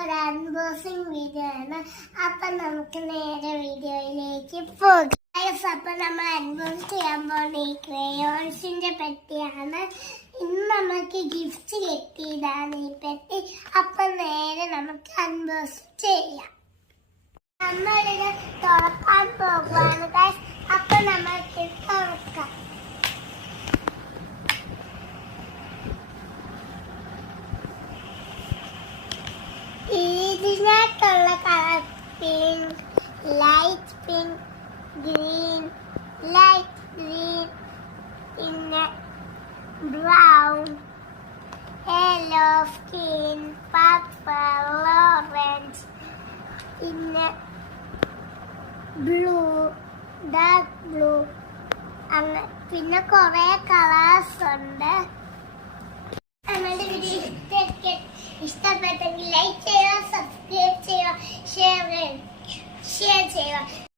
ഒരു unboxing video ആണ്. അപ്പൊ നമുക്ക് നേരെ വീഡിയോയിലേക്ക് പോകാം. അപ്പൊ നമ്മൾ അൺബോക്സ് ചെയ്യാൻ പോകുന്ന ഈ ക്രയോൺസിന്റെ പെട്ടിയാണ്. ഇന്ന് നമുക്ക് ഗിഫ്റ്റ് കിട്ടിയതാണ് ഈ പെട്ടി. അപ്പൊ നേരെ നമുക്ക് അൺബോക്സ് ചെയ്യാം. നമ്മളിത് തുറക്കാൻ പോകുവാണ് ഗൈസ്. അപ്പൊ നമുക്ക് തുറക്കാം. ഇതിനകത്തുള്ള colour pink, light pink, green, light green, പിന്നെ brown, yellow, skin, purple, orange, പിന്നെ ബ്ലൂ, ഡാർക്ക് ബ്ലൂ, പിന്നെ കുറെ കളേഴ്സ് ഉണ്ട്. നമ്മുടെ വീഡിയോ ഇഷ്ടപ്പെട്ടെങ്കിൽ ലൈക്ക് ചെയ്യുക, സബ്സ്ക്രൈബ് ചെയ്യുക, ഷെയർ ചെയ്യുക.